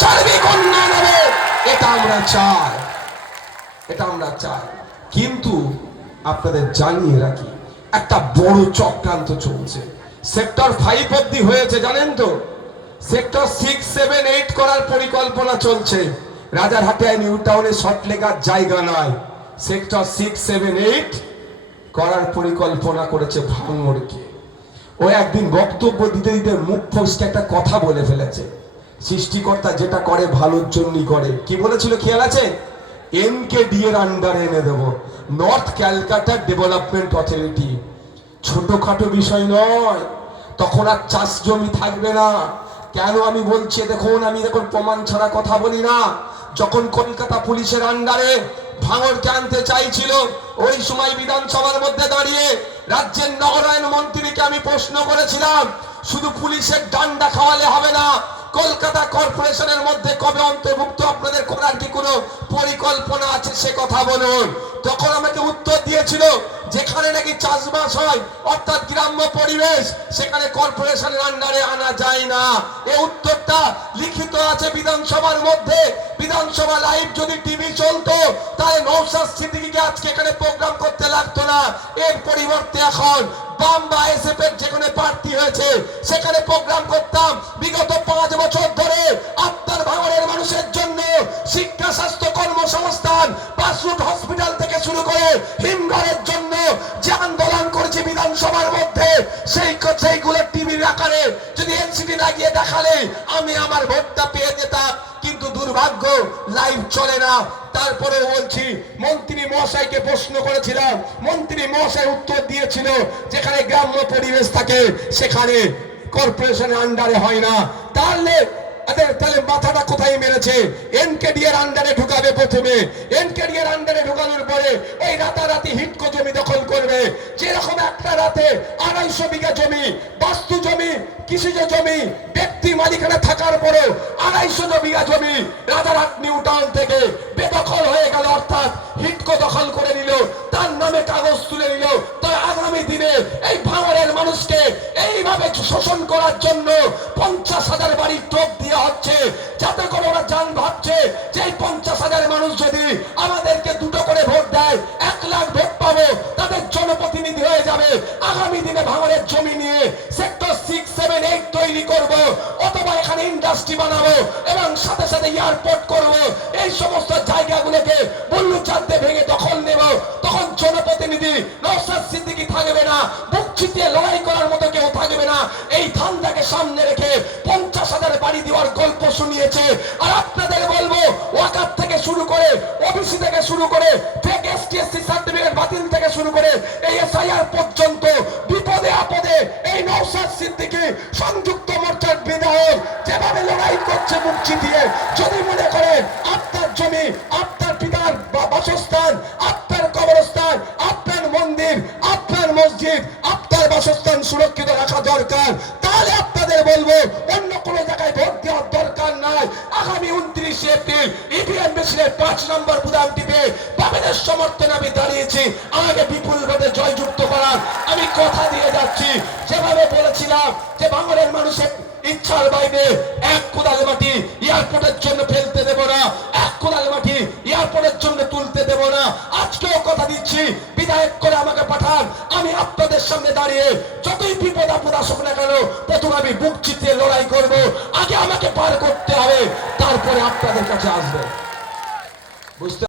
সার্বিক উন্নয়ন হবে, এটা আমরা চাই, এটা আমরা চাই। কিন্তু আপনাদের জানিয়ে রাখি, একটা বড় চক্রান্ত চলছে। সেক্টর 5 অবধি হয়েছে জানেন তো, সেক্টর 6, 7, 8 করার পরিকল্পনা চলছে। রাজারহাটে নিউ টাউনে শর্ট লেগার জায়গা নয়, সেক্টর 6, 7, 8 করার পরিকল্পনা করেছে ভাঙড়কে। ও একদিন বক্তব্য দিতে দিতে মুখ ফসকে একটা কথা বলে ফেলেছে, সৃষ্টিকর্তা যেটা করে ভালোর জন্যই করে। কি বলেছিল খেয়াল আছে? এনকেডি এর আন্ডারে এনে দেব, নর্থ ক্যালকাটা ডেভেলপমেন্ট অথরিটি। ছোটখাটো বিষয় নয়, তখন আর চাষ জমি থাকবে না। কেন আমি বলছি দেখুন, আমি দেখুন প্রমাণ ছাড়া কথা বলি না। যখন কলকাতা পুলিশের আন্ডারে ভাঙড়কে আনতে চাইছিল, ওই সময় বিধানসভার মধ্যে দাঁড়িয়ে রাজ্যের নগরায়ণ মন্ত্রীকে আমি প্রশ্ন করেছিলাম, শুধু পুলিশের ডান্ডা খাওয়ালে হবে না, কলকাতা কর্পোরেশনের মধ্যে কবে অন্তর্ভুক্ত আপনাদের করার কি কোনো পরিকল্পনা আছে সে কথা বলুন। তখন আমাকে উত্তর দিয়েছিল, যেখানে নাকি চাষবাস হয় অর্থাৎ গ্রাম্য পরিবেশ, সেখানে কর্পোরেশনের আন্ডারে আনা যায় না। এই উত্তরটা লিখিত আছে বিধানসভার মধ্যে। বিধানসভা লাইভ যদি টিভি চলতো, তাহলে নওশাদ সিদ্দিকীকে আজকে এখানে প্রোগ্রাম করতে লাগতো না। এর পরিবর্তে এখন বাম বা এসএফ এর যেখানে প্রার্থী হয়েছে সেখানে প্রোগ্রাম করতাম। বিগত 5 বছর ধরে আপনার ভাঙড়ের মানুষের জন্য শিক্ষা, স্বাস্থ্য, কর্মসংস্থান, পাসরুট হসপিটাল থেকে শুরু করে হিমঘরের জন্য যে আন্দোলন করেছে বিধানসভার মধ্যে, সেইগুলো টিভির আকারে যদি এলসিডি লাগিয়ে দেখালে আমি আমার ভোটটা পেয়ে যেতাম। কিন্তু দুর্ভাগ্য, লাইভ চলে না। তারপরে বলছি, মন্ত্রী মহাশয়কে প্রশ্ন করেছিলাম, মন্ত্রী মহাশয় উত্তর দিয়েছিল, যেখানে গ্রাম্য পরিবেশ থাকে সেখানে কর্পোরেশনের আন্ডারে হয় না। তাহলে মাথাটা কোথায় মেরেছে? এনকেডি এর আন্ডারে ঢুকাবে প্রথমে, এনকেডি এর আন্ডারে ঢুকানোর পরে এই রাতারাতি হিটকো জমি দখল করবে। যেরকম একটা রাতে 250 বিঘা জমি, বাস্তু জমি, কৃষিজ জমি, ব্যক্তি মালিকানা থাকার পরে 250 বিঘা জমি রাজারহাট নিউ টাউন থেকে বেদখল হয়ে গেল, অর্থাৎ হিটকো দখল করে নিল, তার নামে কাগজ তুলে নিল। তাই আগামী দিনে এই ভাঙড়ের মানুষকে এইভাবে শোষণ করার জন্য 50,000 বাড়ির টোপ দেওয়া হচ্ছে, যাতে করে ওরা জান ভাবছে যে এই 50,000 মানুষ যদি আমাদেরকে 2টো করে ভোট দেয়, 1 লাখ ভোট পাবো, তাদের জনপ্রতিনিধি হয়ে যাবে। আগামী দিনে ভাঙড়ের জমি নিয়ে সেক্টর 6, 7, 8 তৈরি করব, অথবা এখানে ইন্ডাস্ট্রি বানাবো এবং সাথে সাথে এয়ারপোর্ট করব। এই সমস্ত জায়গাগুলোকে বল্লু চাঁদে ভেঙে দখল নেব। তখন জনপ্রতিনিধি নওশাদ সিদ্দিকী থাকবে না, বুক চিতিয়ে লড়াই করার মতো কেউ থাকবে না। এই ধান্দাকে সামনে রেখে 50,000 বাড়ি দেওয়ার গল্প শুনিয়েছে। আর আপনাদের বলবো, ওয়াকাফ থেকে শুরু করে, ওবিসি থেকে শুরু করে, ফেক এসটি/এসসি সার্টিফিকেট বাতিল থেকে শুরু করে এই এসআইআর পর্যন্ত বিপদে আপদে এই নওশাদ সিদ্দিকী সংযুক্ত মোর্চার বিধায়ক যেভাবে লড়াই করছে মুখ চিতিয়ে, যদি মনে করেন আপনার জমি, আপনার পিতার বাসস্থান, আপনার কবরস্থান, আপনার মন্দির, আপনার মসজিদ, আপনার বাসস্থান সুরক্ষিত রাখা দরকার, তাহলে আপনাদের বলবো অন্য কোনো জায়গায় ভোট দেওয়ার দরকার নাই। আগামী 29 এপ্রিল ইভিএম মেশিনের 5 নম্বর বুতাম টিপে বামেদের সমর্থনে আমি দাঁড়িয়েছি, আমাকে বিপুল ভোটে জয়যুক্ত করার আমি কথা দিয়ে যাচ্ছি। যেভাবে বলেছিলাম যে ভাঙড়ের মানুষের ইচ্ছার বাইরে 1 কোদাল মাটি এয়ারপোর্টের জন্য ফেলতে দেব না, 1 কোদাল মাটি এয়ারপোর্টের জন্য তুলতে দেব না, আজকেও কথা দিচ্ছি, বিধায়ক করে আমাকে পাঠান, আমি আপনাদের সামনে দাঁড়িয়ে যতই বিপদ আপদ আসুক না কেন, প্রথমে আমি বুক চিতিয়ে লড়াই করব। আগে আমাকে পার করতে হবে, তারপরে আপনাদের কাছে আসবো। বুঝতে